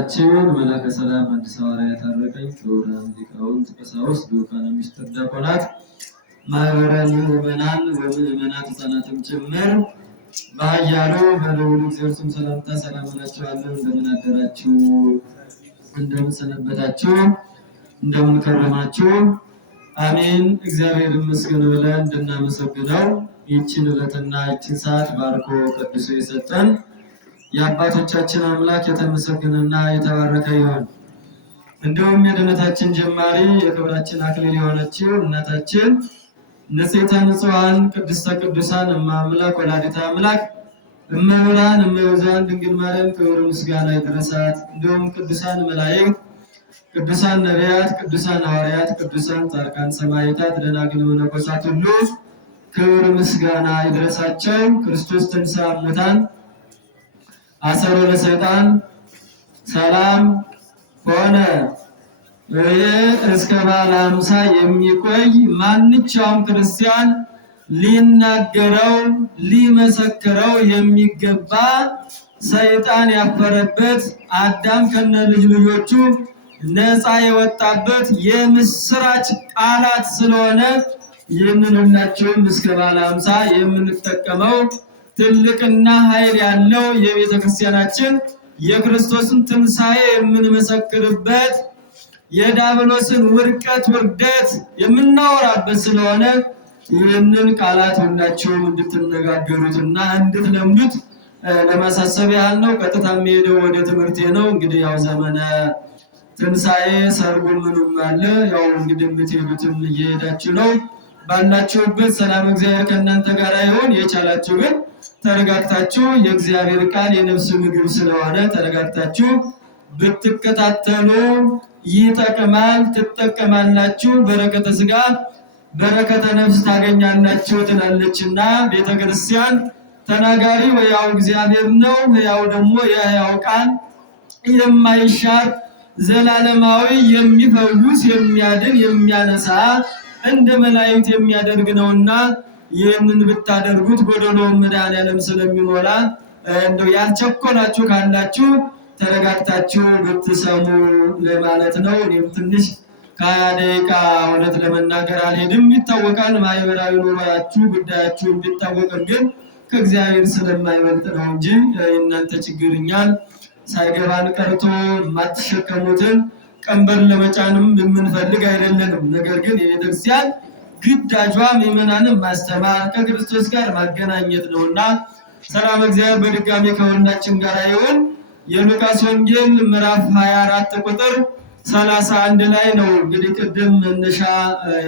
አባታችን መላከ ሰላም አዲስ ሐዋርያ ታረቀኝ ክቡራን ሊቃውንት ቀሳውስት ሊቃነ ምስጢር ዲያቆናት ማህበረ ምእመናን ወምእመናት ሕፃናትም ጭምር በኃያሉ በልዑል እግዚአብሔር ስም ሰላምታ ሰላም እላችኋለሁ። እንደምን አደራችሁ? እንደምን ሰነበታችሁ? እንደምን ከረማችሁ? አሜን። እግዚአብሔር ይመስገን ብለን እንድናመሰግነው ይህችን ዕለትና ይህችን ሰዓት ባርኮ ቀድሶ የሰጠን የአባቶቻችን አምላክ የተመሰገነና የተባረከ ይሁን። እንዲሁም የድነታችን ጀማሪ የክብራችን አክሊል የሆነችው እናታችን ንጽሕተ ንጹሐን ቅድስተ ቅዱሳን እመ አምላክ ወላዲተ አምላክ እመብርሃን እመብዙኃን ድንግል ማርያም ክብር ምስጋና ይድረሳት። እንዲሁም ቅዱሳን መላእክት፣ ቅዱሳን ነቢያት፣ ቅዱሳን ሐዋርያት፣ ቅዱሳን ጻድቃን ሰማዕታት፣ ደናግል መነኮሳት ሁሉ ክብር ምስጋና ይድረሳቸው። ክርስቶስ ተንሥአ እሙታን አሰሮ ለሰይጣን ሰላም ሆነ። እስከ በዓለ ሃምሳ የሚቆይ ማንኛውም ክርስቲያን ሊናገረው ሊመሰክረው የሚገባ ሰይጣን ያፈረበት አዳም ከነ ልጅ ልጆቹ ነፃ የወጣበት የምስራች ቃላት ስለሆነ ይህንን ሁላችሁም እስከ በዓለ ሃምሳ የምንጠቀመው ትልቅና ኃይል ያለው የቤተ ክርስቲያናችን የክርስቶስን ትንሣኤ የምንመሰክርበት የዲያብሎስን ውርደት የምናወራበት ስለሆነ ይህንን ቃላት ሁላችሁም እንድትነጋገሩትና እንድትለምዱት ለማሳሰብ ያህል ነው። ቀጥታ የሚሄደው ወደ ትምህርቴ ነው። እንግዲህ ያው ዘመነ ትንሣኤ ሰርጉ ምኑም አለ። ያው እንግዲህ የምትሄዱትም እየሄዳችሁ ነው። ባላችሁበት ሰላም እግዚአብሔር ከእናንተ ጋር ይሁን። የቻላችሁ ግን ተረጋግታችሁ የእግዚአብሔር ቃል የነፍስ ምግብ ስለሆነ ተረጋግታችሁ ብትከታተሉ ይጠቅማል፣ ትጠቀማላችሁ። በረከተ ሥጋ በረከተ ነፍስ ታገኛላችሁ ትላለችና ቤተክርስቲያን ተናጋሪ ሕያው እግዚአብሔር ነው። ሕያው ደግሞ የሕያው ቃል የማይሻር ዘላለማዊ የሚፈውስ የሚያድን የሚያነሳ እንደ መላእክት የሚያደርግ ነውና ይህንን ብታደርጉት ጎደሎ መድኃኔዓለም ስለሚሞላ እንደው ያልቸኮላችሁ ካላችሁ ተረጋግታችሁ ብትሰሙ ለማለት ነው። እኔም ትንሽ ከ20 ደቂቃ እውነት ለመናገር አልሄድም። ይታወቃል ማህበራዊ ኑሯችሁ ጉዳያችሁ ቢታወቅም ግን ከእግዚአብሔር ስለማይበልጥ ነው እንጂ የእናንተ ችግር እኛን ሳይገባን ቀርቶ የማትሸከሙትን ቀንበር ለመጫንም የምንፈልግ አይደለንም። ነገር ግን የቤተክርስቲያን ግዳጇ ምእመናንን ማስተማር ከክርስቶስ ጋር ማገናኘት ነውና ሰላም እግዚአብሔር በድጋሚ ከሁላችን ጋር ይሁን። የሉቃስ ወንጌል ምዕራፍ 24 ቁጥር 31 ላይ ነው እንግዲህ ቅድም መነሻ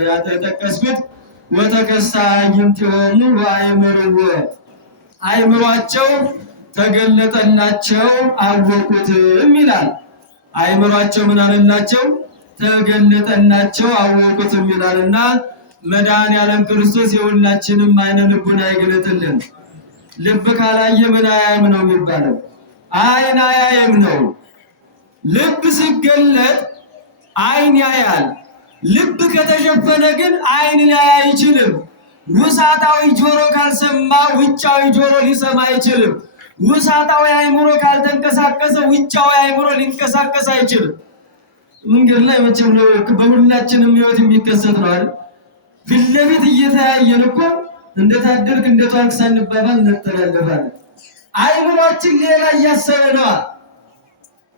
ያጠቀስኩት ወተከስተ አዕይንቲሆሙ ወአእመርዎ አእምሯቸው ተገለጠላቸው አወቁትም ይላል። አእምሯቸው ምን አለላቸው? ተገለጠላቸው አወቁትም ይላልና መድኃኔዓለም ክርስቶስ የሁላችንም አይነ ልቡን አይገለጥልን። ልብ ካላየ ምን አያይም ነው የሚባለው? አይን አያይም ነው። ልብ ሲገለጥ አይን ያያል። ልብ ከተሸፈነ ግን አይን ሊያይ አይችልም። ውሳጣዊ ጆሮ ካልሰማ ውጫዊ ጆሮ ሊሰማ አይችልም። ውሳጣዊ አእምሮ ካልተንቀሳቀሰ ውጫዊ አእምሮ ሊንቀሳቀስ አይችልም። መንገድ ላይ መቼም በሁላችንም ሕይወት የሚከሰት ነው አይደል? ፊት ለፊት እየተያየን እኮ እንደታደርክ እንደተዋልክ ሳንባባል እንተላለፋለን። አእምሯችን ሌላ እያሰበ ነው።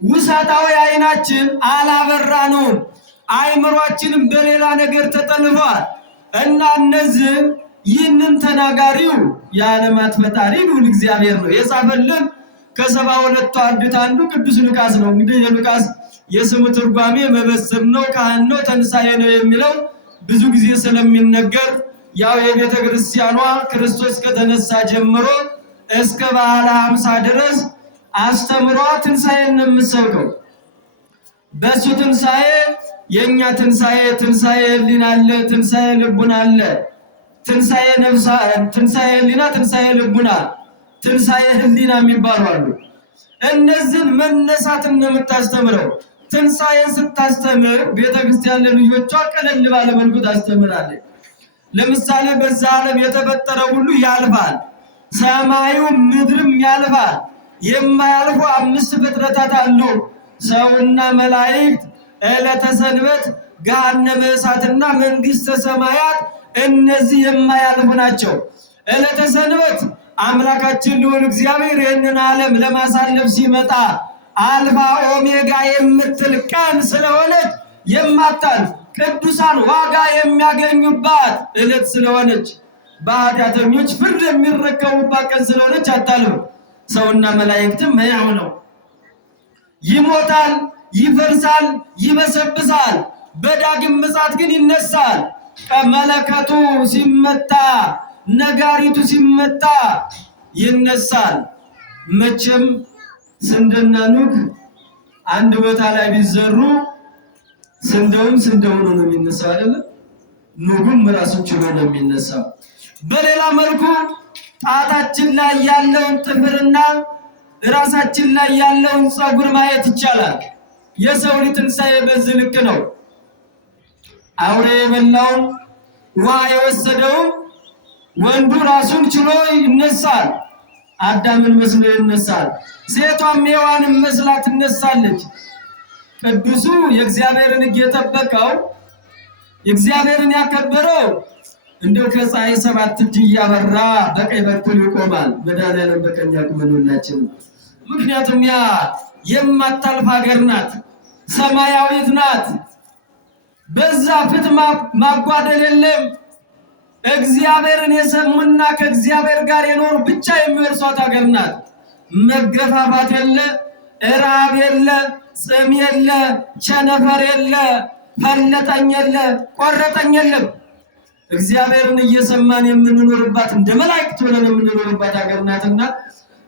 ውሳጣዊ አይናችን አላበራነውም። አእምሯችንም በሌላ ነገር ተጠልፏል እና እነዚህ ይህንን ተናጋሪው የዓለማት ፈጣሪ ልዑል እግዚአብሔር ነው የጻፈልን። ከ72 አርድእት አንዱ ቅዱስ ሉቃስ ነው። እንግዲህ የሉቃስ የስሙ ትርጓሜ መበስር ነው፣ ካህን ነው፣ ተንሳኤ ነው የሚለው ብዙ ጊዜ ስለሚነገር ያው የቤተ ክርስቲያኗ ክርስቶስ ከተነሳ ጀምሮ እስከ በዓለ ሃምሳ ድረስ አስተምሯ ትንሳኤን ነው የምትሰብከው። በሱ ትንሳኤ የኛ ትንሳኤ ሕሊና አለ፣ ትንሳኤ ልቡና አለ። ትንሳኤ ነፍስ፣ ትንሳኤ ሕሊና፣ ትንሳኤ ልቡና፣ ትንሳኤ ሕሊና የሚባሉ አሉ። እነዚህን መነሳትን ነው የምታስተምረው። ትንሳኤን ስታስተምር ቤተክርስቲያን ለልጆቿ ቀለል ባለ መልኩ ታስተምራለች። ለምሳሌ በዛ ዓለም የተፈጠረ ሁሉ ያልፋል፣ ሰማዩ ምድርም ያልፋል። የማያልፉ 5 ፍጥረታት አሉ። ሰውና መላእክት ዕለተ ሰንበት ገሃነመ እሳትና መንግሥተ ሰማያት እነዚህ የማያልፉ ናቸው። ዕለተ ሰንበት አምላካችን ልዑል እግዚአብሔር ይህንን ዓለም ለማሳለፍ ሲመጣ አልፋ ኦሜጋ የምትል ቀን ስለሆነች የማታልፍ ቅዱሳን ዋጋ የሚያገኙባት ዕለት ስለሆነች በኃጢአተኞች ፍርድ የሚረከቡባት ቀን ስለሆነች አታልፍም። ሰውና መላእክትም ሕያው ነው። ይሞታል፣ ይፈርሳል፣ ይበሰብሳል። በዳግም ምጽአት ግን ይነሳል። መለከቱ ሲመታ ነጋሪቱ ሲመታ ይነሳል። መቼም ስንዴና ኑግ አንድ ቦታ ላይ ቢዘሩ ስንዴውም ስንዴው ነው የሚነሳው አይደለም? ኑጉም ራሱን ችሎ ነው የሚነሳው። በሌላ መልኩ ጣታችን ላይ ያለውን ጥፍርና ራሳችን ላይ ያለውን ፀጉር ማየት ይቻላል። የሰው ልጅ ትንሣኤ በዚህ ልክ ነው። አውሬ የበላውን ውሃ የወሰደውን ወንዱ ራሱን ችሎ ይነሳል። አዳምን መስሎ ይነሳል። ሴቷም ሔዋንን መስላ ትነሳለች። ቅዱሱ የእግዚአብሔርን ሕግ የጠበቀው የእግዚአብሔርን ያከበረው እንደው ከፀሐይ 7 እጅ እያበራ በቀኝ በኩል ይቆማል። መድኃኒዓለም በቀኝ ያቁመን ሁላችንም። ምክንያቱም ያ የማታልፍ ሀገር ናት፣ ሰማያዊት ናት። በዛ ፍት ማጓደል የለም። እግዚአብሔርን የሰሙና ከእግዚአብሔር ጋር የኖሩ ብቻ የሚወርሷት ሀገር ናት። መገፋፋት የለ፣ እራብ የለ፣ ጽም የለ፣ ቸነፈር የለ፣ ፈለጠኝ የለ፣ ቆረጠኝ የለም። እግዚአብሔርን እየሰማን የምንኖርባት እንደ መላእክት ሆነን የምንኖርባት ሀገር ናትና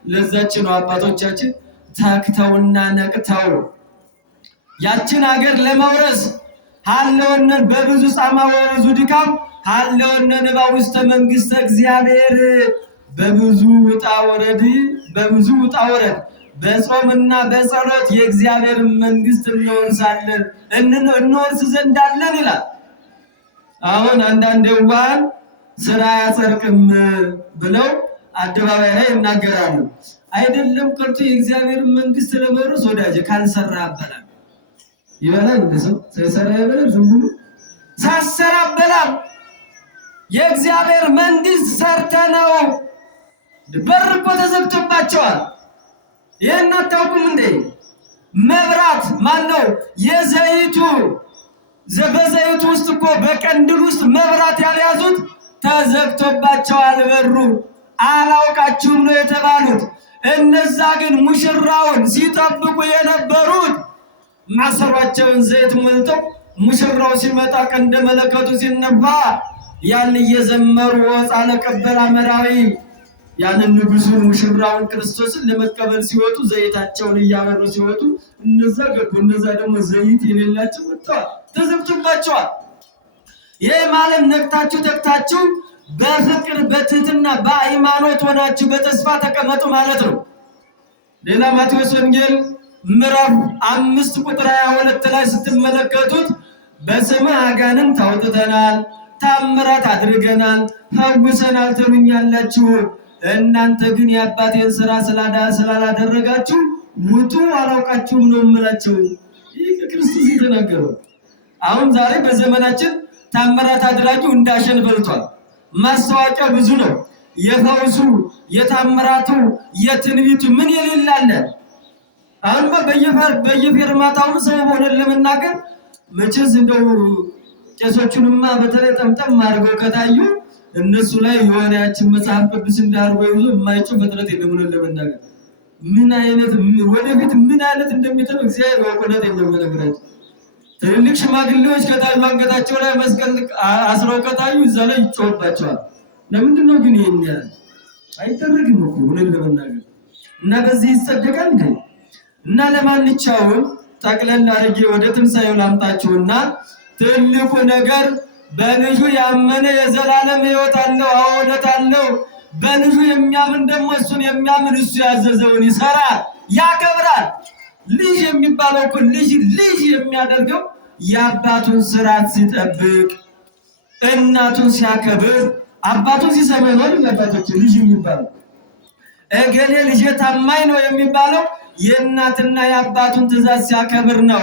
ለዛች ነው አባቶቻችን ተክተውና ነቅተው ያችን ሀገር ለመውረስ ሀለወነ በብዙ ጻማ ወብዙ ድካም ሀለወነ ንባ ውስተ መንግሥተ እግዚአብሔር በብዙ ውጣ ወረድ በጾምና በጸሎት የእግዚአብሔር መንግሥት እንወርሳለን እንወርስ ዘንድ አለን ይላል። አሁን አንዳንድ ዋን ስራ ያጸርቅም ብለው አደባባይ ላይ ይናገራሉ። አይደለም ቀርቶ የእግዚአብሔር መንግሥት ለመውረስ ወዳጅ ካልሰራ አበላል ይበላል። እንደሰው ሳይሰራ ይበላል። ዝም ብሎ ሳሰራ አበላል። የእግዚአብሔር መንግሥት ሰርተነው በር እኮ ተዘግቶባቸዋል። ይሄን አታውቁም እንዴ? መብራት ማነው የዘይቱ በዘይቱ ውስጥ እኮ በቀንድል ውስጥ መብራት ያልያዙት ተዘግቶባቸዋል በሩ። አላውቃችሁም ነው የተባሉት። እነዛ ግን ሙሽራውን ሲጠብቁ የነበሩት ማሰሯቸውን ዘይት ሞልተው ሙሽራው ሲመጣ ቀንደ መለከቱ ሲነፋ ያን እየዘመሩ ወጻለ ቀበል አመራዊ ያንን ንጉሱን ሙሽራውን ክርስቶስን ለመቀበል ሲወጡ ዘይታቸውን እያበሩ ሲወጡ እነዛ ገቡ። እነዛ ደግሞ ዘይት የሌላቸው ወጥተዋል፣ ተዘግቶባቸዋል። ይህ ማለት ነቅታችሁ ተግታችሁ በፍቅር በትህትና በሃይማኖት ሆናችሁ በተስፋ ተቀመጡ ማለት ነው። ሌላ ማቴዎስ ወንጌል ምዕራፍ 5 ቁጥር 22 ላይ ስትመለከቱት በስምህ አጋንንት አውጥተናል፣ ታምራት አድርገናል፣ ፈውሰናል ትሉኛላችሁ፣ እናንተ ግን የአባቴን ስራ ስላላደረጋችሁ ውጡ አላውቃችሁም ነው የምላቸው። ይህ ክርስቶስ የተናገረው። አሁን ዛሬ በዘመናችን ታምራት አድራጊው እንዳሸን በልቷል። ማስታወቂያ ብዙ ነው። የፈውሱ የታምራቱ የትንቢቱ ምን የሌላለ። አሁንማ በየፌርማታው ሰው ሆነን ለመናገር መቼስ እንደው ቄሶቹንማ በተለይ ጠምጠም አድርገው ከታዩ እነሱ ላይ የሆነ ያችን መጽሐፍ ቅዱስ እንዳርጎ ይዞ የማይጭው ፍጥረት የለም። ለመናገር ምን አይነት ወደፊት ምን አይነት እንደሚተው እግዚአብሔር ወቆለት እንደሚነግራቸው ትልልቅ ሽማግሌዎች ከታዩ አንገታቸው ላይ መስቀል አስረው ከታዩ እዛ ላይ ይጮህባቸዋል። ለምንድን ነው ግን ይሄን ያህል አይደረግም እኮ ለመናገር እና በዚህ ይጸደቃል እንዴ? እና ለማንኛውም ጠቅለል አድርጌ ወደ ትንሣኤው ላምጣችሁና ትልቁ ነገር በልጁ ያመነ የዘላለም ሕይወት አለው፣ እውነት አለው። በልጁ የሚያምን ደግሞ እሱን የሚያምን እሱ ያዘዘውን ይሰራል፣ ያከብራል። ልጅ የሚባለው እኮ ልጅ የሚያደርገው የአባቱን ስርዓት ሲጠብቅ፣ እናቱን ሲያከብር፣ አባቱን ሲሰማ ነው። አባቶች ልጅ የሚባለው እገሌ ልጅ ታማኝ ነው የሚባለው የእናትና የአባቱን ትእዛዝ ሲያከብር ነው።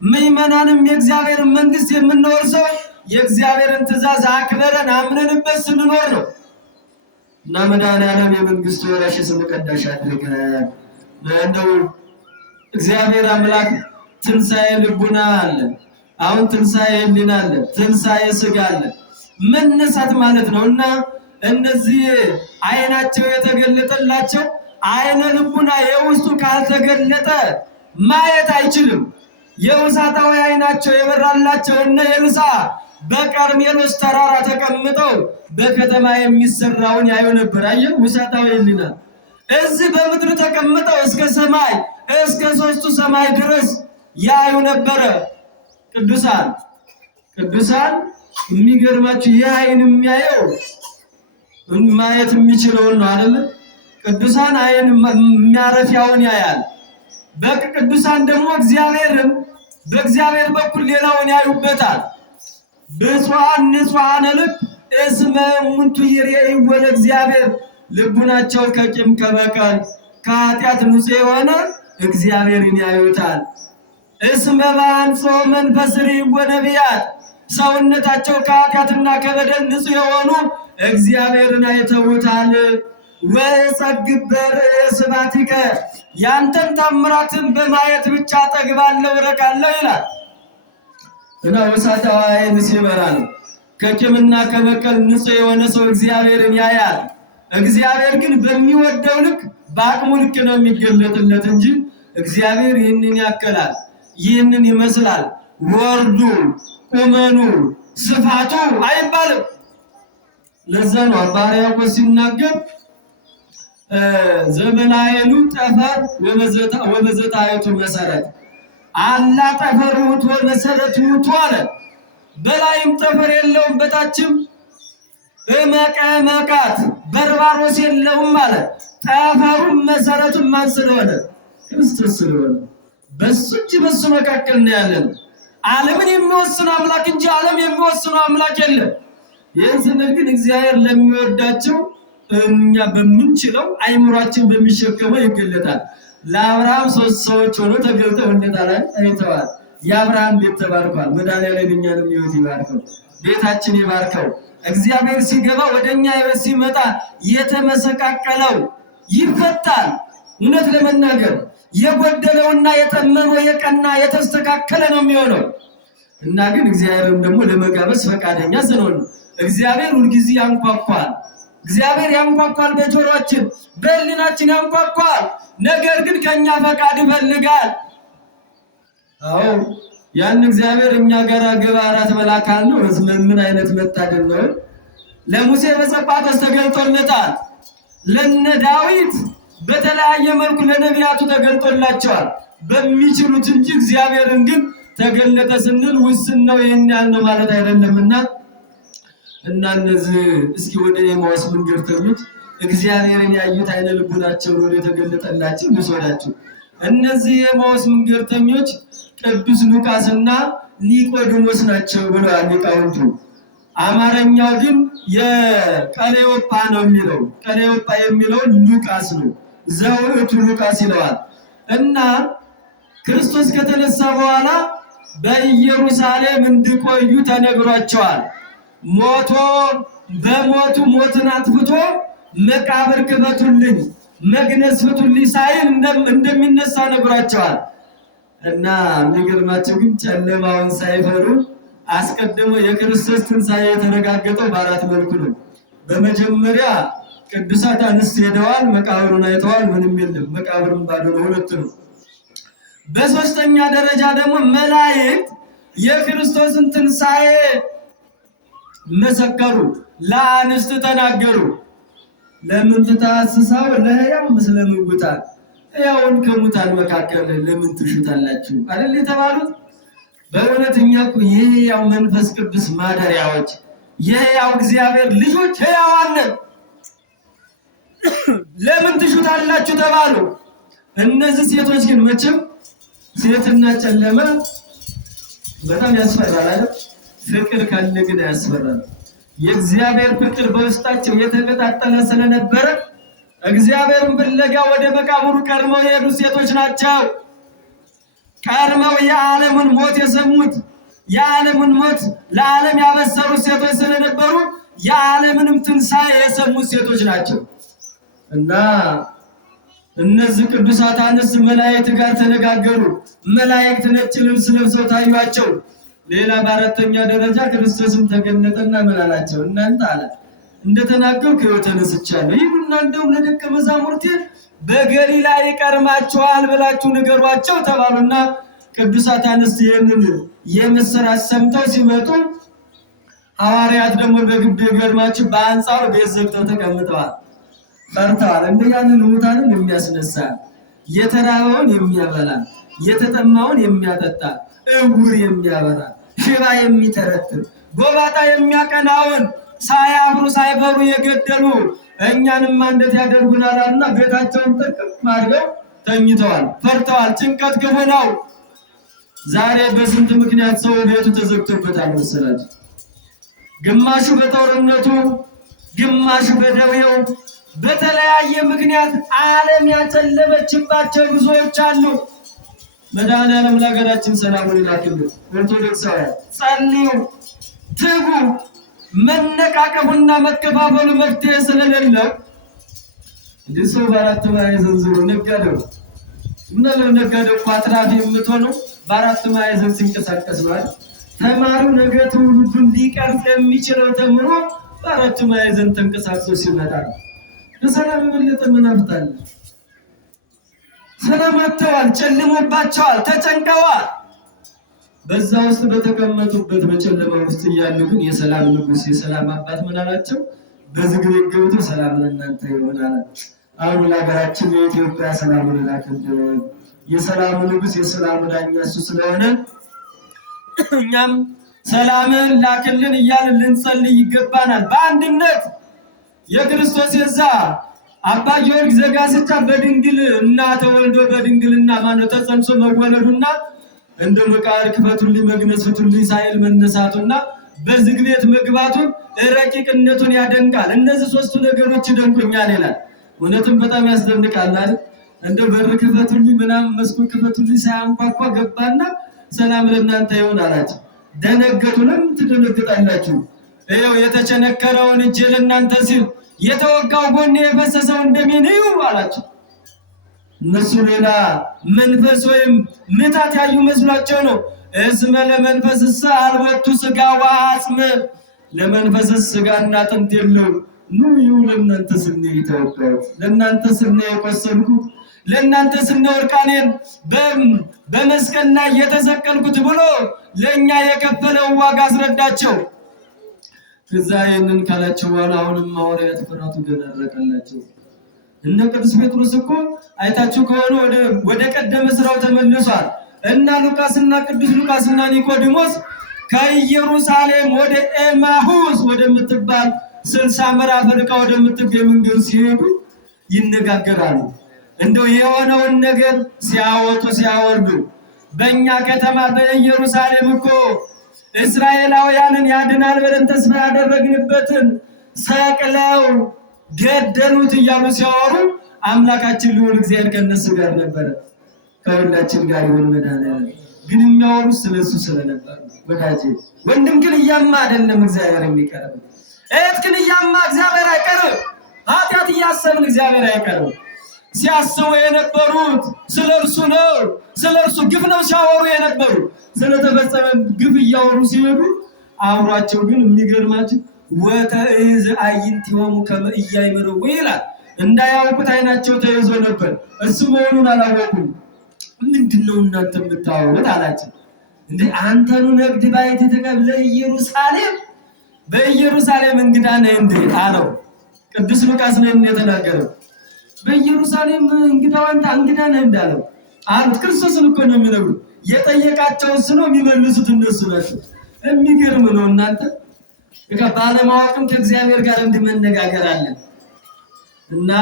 ምእመናንም የእግዚአብሔር መንግስት የምንወርሰው የእግዚአብሔርን ትእዛዝ አክብረን አምነንበት ስንኖር ነው እና መድኃኔዓለም የመንግስቱ ወራሽ ስም ቀዳሽ አድርገን ነው። እግዚአብሔር አምላክ ትንሣኤ ልቡና አለ። አሁን ትንሣኤ ሕሊና አለ፣ ትንሣኤ ሥጋ አለ። መነሳት ማለት ነው እና እነዚህ አይናቸው የተገለጠላቸው አይነ ልቡና የውስጡ ካልተገለጠ ማየት አይችልም። የውሳጣዊ አይናቸው የበራላቸው እነ ኤልሳ በቀርሜሎስ ተራራ ተቀምጠው በከተማ የሚሰራውን ያዩ ነበር። አየህ፣ ውሳጣዊ ሕሊና እዚህ በምድር ተቀምጠው እስከ ሰማይ እስከ ሦስቱ ሰማይ ድረስ ያዩ ነበረ። ቅዱሳን የሚገርማችሁ ይህ አይን የሚያየው ማየት የሚችለውን ነው አይደል? ቅዱሳን አይን የሚያረፊያውን ያያል። ቅዱሳን ደግሞ እግዚአብሔርን በእግዚአብሔር በኩል ሌላውን ያዩበታል። ብፁዓን ንጹሐነ ልብ እስመ እሙንቱ ይሬኡ ለእግዚአብሔር፣ ልቡናቸው ከቂም ከበቀል ከኃጢአት ንጹሕ የሆነ እግዚአብሔርን ያዩታል። እስመ በአንጽሖ መንፈስ ርኢዎ ነቢያት፣ ሰውነታቸው ከኃጢአትና ከበደል ንጹሕ የሆኑ እግዚአብሔርን አይተውታል። ወጸግብ በርእየ ስብሐቲከ፣ ያንተን ታምራትን በማየት ብቻ ጠግባለሁ እረካለሁ ይላል እና ውሳጣዊ ዓይን ሲበራ ነው። ከቂምና ከበቀል ንጹሕ የሆነ ሰው እግዚአብሔርን ያያል። እግዚአብሔር ግን በሚወደው ልክ በአቅሙ ልክ ነው የሚገለጥለት እንጂ እግዚአብሔር ይህንን ያከላል፣ ይህንን ይመስላል፣ ወርዱ ቁመኑ ስፋቱ አይባልም። ለዛ ነው አባ ሕርያቆስ ሲናገር ዘበላዕሉ ጠፈር ወበዘታሕቱ መሰረት አላ ጠፈር ውእቱ ወመሰረት ውእቱ አለ። በላይም ጠፈር የለውም በታችም እመቀ መቃት በርባሮስ የለውም አለ። ጠፈሩም መሰረቱም ማን ስለሆነ? ክርስቶስ ስለሆነ በሱ እንጂ በሱ መካከል ነው ያለን። ዓለምን የሚወስን አምላክ እንጂ ዓለም የሚወስነው አምላክ የለም። ይህን ስንል ግን እግዚአብሔር ለሚወዳቸው እኛ በምንችለው አይምሯችን በሚሸከመው ይገለጣል። ለአብርሃም 3 ሰዎች ሆኖ ተገልጠውለታል፣ አይተዋል። የአብርሃም ቤት ተባርኳል። መድኃኒዓለም እኛንም ሕይወት ይባርከው፣ ቤታችን ይባርከው። እግዚአብሔር ሲገባ ወደኛ ሕይወት ሲመጣ የተመሰቃቀለው ይፈታል። እውነት ለመናገር የጎደለውና የጠመመው የቀና የተስተካከለ ነው የሚሆነው እና ግን እግዚአብሔርን ደግሞ ለመጋበዝ ፈቃደኛ ስለሆነ እግዚአብሔር ሁልጊዜ ያንኳኳል። እግዚአብሔር ያንኳኳል፣ በጆሮአችን በሕሊናችን ያንኳኳል። ነገር ግን ከኛ ፈቃድ ይፈልጋል። አዎ ያን እግዚአብሔር እኛ ጋር ግባ እራት በላ ካልነው ምን አይነት መታደል ነው! ለሙሴ በጸጳጦስ ተገልጦለታል። ለነ ዳዊት በተለያየ መልኩ ለነቢያቱ ተገልጦላቸዋል በሚችሉት እንጂ እግዚአብሔርን ግን ተገለጠ ስንል ውስን ነው ይሄን ያህል ነው ማለት አይደለምና እነዚህ እስኪ ወደ ኤማሁስ መንገደኞች እግዚአብሔርን ያዩት አይነ ልቡናቸውን ወደ ተገለጠላቸው ልውሰዳችሁ። እነዚህ የኤማሁስ መንገደኞች ቅዱስ ሉቃስና ኒቆዲሞስ ናቸው ብለዋል ሊቃውንቱ። አማርኛው ግን የቀሌዮጳ ነው የሚለው። ቀሌዮጳ የሚለው ሉቃስ ነው፣ ዘውእቱ ሉቃስ ይለዋል። እና ክርስቶስ ከተነሳ በኋላ በኢየሩሳሌም እንዲቆዩ ተነግሯቸዋል። በሞቱ ሞትን አጥፍቶ መቃብር ክፈቱልኝ፣ መግነዝ ፍቱልኝ ሳይል እንደሚነሳ ነግሯቸዋል። እና የሚገርማቸው ግን ጨለማውን ሳይፈሩ አስቀድሞ የክርስቶስ ትንሣኤ የተረጋገጠው በአራት መልኩ ነው። በመጀመሪያ ቅዱሳት አንስት ሄደዋል፣ መቃብሩን አይተዋል፣ ምንም የለም፣ መቃብሩን ባዶ ነው። ሁለት ነው። በሶስተኛ ደረጃ ደግሞ መላእክት የክርስቶስን ትንሣኤ መሰከሩ፣ ለአንስት ተናገሩ። ለምን ትታስሳው ለሕያው ምስለ ምውታን፣ ሕያውን ከሙታን መካከል ለምን ትሹታላችሁ አይደል የተባሉት? በእውነት እኛ እኮ የሕያው መንፈስ ቅዱስ ማደሪያዎች፣ የሕያው እግዚአብሔር ልጆች ሕያዋን ነን። ለምን ትሹታላችሁ ተባሉ። እነዚህ ሴቶች ግን መቼም ሴትና ጨለማ በጣም ያስፈራል አይደል? ፍቅር ካለ ግን ያስፈራል። የእግዚአብሔር ፍቅር በውስጣቸው የተቀጣጠለ ስለነበረ እግዚአብሔርን ፍለጋ ወደ መቃብሩ ቀድመው የሄዱ ሴቶች ናቸው። ቀድመው የዓለምን ሞት የሰሙት የዓለምን ሞት ለዓለም ያበሰሩ ሴቶች ስለነበሩ የዓለምንም ትንሣኤ የሰሙት ሴቶች ናቸው። እና እነዚህ ቅዱሳት አንስት መላእክት ጋር ተነጋገሩ። መላእክት ነጭ ልብስ ለብሰው ታዩአቸው። ሌላ በአራተኛ ደረጃ ክርስቶስም ተገለጠና ምን አላቸው? እናንተ አለ እንደተናገርኩ ሕይወት ተነስቻለሁ። ይሁንና እንደውም ለደቀ መዛሙርቴ በገሊላ ይቀርማቸዋል ብላችሁ ንገሯቸው ተባሉና ቅዱሳት አንስት ይህንን የምስራች ሰምተው ሲመጡ ሐዋርያት ደግሞ በግቢ ገርማችሁ በአንጻሩ ቤት ዘግተው ተቀምጠዋል። ፈርተዋል። እንደያንን ሙታንን የሚያስነሳ የተራበውን የሚያበላ የተጠማውን የሚያጠጣ እውር የሚያበራ ሽባ የሚተረትር ጎባጣ የሚያቀናውን ሳያፍሩ ሳይፈሩ የገደሉ እኛንም እንዴት ያደርጉናል አሉና ቤታቸውን ጥቅም አድርገው ተኝተዋል። ፈርተዋል። ጭንቀት ክፉ ነው። ዛሬ በስንት ምክንያት ሰው ቤቱ ተዘግቶበታል መሰላችሁ? ግማሹ በጦርነቱ፣ ግማሹ በደዌው፣ በተለያየ ምክንያት ዓለም ያጨለመችባቸው ብዙዎች አሉ። መድኃኔዓለም ለሀገራችን ሰላሙን ይላክልን። ኦርቶዶክሳውያን ጸልዩ፣ ትጉ። መነቃቀፉና መከፋፈሉ መፍትሄ ስለሌለው እንዲህ ሰው በአራት ማዕዘን ዞሮ ነጋዴው ምናለው ነጋዴው እኮ አትራፊ የምትሆነው በአራት ማዕዘን ሲንቀሳቀስ ነው አይደል? ተማሪው ነገ ትውልዱን ሊቀርጽ የሚችለው ተምሮ በአራት ማዕዘን ተንቀሳቅሶ ሲመጣ በሰላም የበለጠ ምን አፍታለ? ሰላም አጥተዋል፣ ጨልሞባቸዋል፣ ተጨንቀዋል። በዛ ውስጥ በተቀመጡበት በጨለማ ውስጥ እያሉ ግን የሰላም ንጉሥ የሰላም አባት ምን አላቸው? በዝግ ቤት ገብቶ ሰላም ለእናንተ ይሁን አለ። አሁን ለሀገራችን የኢትዮጵያ ሰላሙን ይላክልን። የሰላም ንጉሥ የሰላም ዳኛ እሱ ስለሆነ እኛም ሰላምን ላክልን እያልን ልንጸልይ ይገባናል። በአንድነት የክርስቶስ የዛ አባ ጊዮርጊስ ዘጋስጫ በድንግል እና ተወልዶ በድንግልና ማነው ተጸንሶ መወለዱና እንደ መቃብር ክፈቱልኝ መግነዝ ፍቱልኝ ሳይል መነሳቱና በዝግ ቤት መግባቱን ረቂቅነቱን ያደንቃል። እነዚህ ሶስቱ ነገሮች ይደንቁኛል ይላል። እውነትም በጣም ያስደንቃል አይደል? እንደ በር ክፈቱልኝ ምናምን መስኮት ክፈቱልኝ ሳያንኳኳ ገባና ሰላም ለእናንተ ይሁን አላቸው። ደነገጡ። ለምን ትደነግጣላችሁ? ይኸው የተቸነከረውን እጄ ለእናንተ ሲል የተወጋው ጎኔ የፈሰሰውን ደሜን እዩ አላቸው። እነሱ ሌላ መንፈስ ወይም ምታት ያዩ መስሏቸው ነው። እስመ ለመንፈስስ አልቦቱ ሥጋ ወአጽም፣ ለመንፈስስ ሥጋና አጥንት የለውም። ኑ እዩ ለእናንተ ስል ነው የተወጋሁት፣ ለእናንተ ስል ነው የቆሰልኩት፣ ለእናንተ ስል ነው እርቃኔን በመስቀል ላይ የተሰቀልኩት ብሎ ለእኛ የከፈለውን ዋጋ አስረዳቸው። ከዛ ይህንን ካላቸው በኋላ አሁንም ሐዋርያት ፍርሃቱ ገና አለቀላቸው። እነ ቅዱስ ጴጥሮስ እኮ አይታችሁ ከሆነ ወደ ቀደመ ስራው ተመልሷል። እና ሉቃስና ቅዱስ ሉቃስና ኒቆዲሞስ ከኢየሩሳሌም ወደ ኤማሁስ ወደምትባል 60 ምዕራፍ ርቃ ወደምትገኝ መንገድ ሲሄዱ ይነጋገራሉ። እንደው የሆነውን ነገር ሲያወጡ ሲያወርዱ በእኛ ከተማ በኢየሩሳሌም እኮ እስራኤላውያንን ያድናል ብለን ተስፋ ያደረግንበትን ሰቅለው ገደሉት እያሉ ሲያወሩ አምላካችን ልዑል እግዚአብሔር ከእነሱ ጋር ነበረ። ከሁላችን ጋር ይሁን መድኃኔዓለም። ግን የሚያወሩት ስለሱ ስለነበር ወዳጄ፣ ወንድም ግን እያማ አይደለም እግዚአብሔር የሚቀርብ፣ እህት ግን እያማ እግዚአብሔር አይቀርብ። ኃጢአት እያሰብን እግዚአብሔር አይቀርብ። ሲያስቡ የነበሩት ስለ እርሱ ነው፣ ስለ እርሱ ግፍ ነው ሲያወሩ የነበሩ። ስለተፈጸመ ግፍ እያወሩ ሲሄዱ አእምሯቸው ግን የሚገርማቸው ወተእዝ አዕይንቲሆሙ ከመ ኢያእመሩ ይላል። እንዳያውቁት አይናቸው ተይዞ ነበር። እሱ መሆኑን አላወቁም። ምንድነው እናንተ የምታወሩት አላቸው። እንዴ አንተኑ ነግድ ባይት ተቀብለ ኢየሩሳሌም በኢየሩሳሌም እንግዳ ነህ እንዴ አለው። ቅዱስ ሉቃስ ነው የተናገረው። በኢየሩሳሌም እንግዳ ነህ እንዳለው አሉት። ክርስቶስን እኮ ነው የሚነግሩት። የጠየቃቸውን ስለ የሚመልሱት እነሱ ናቸው። የሚገርም ነው እናንተ። በቃ ባለማወቅም ከእግዚአብሔር ጋር እንድመነጋገር አለን። እና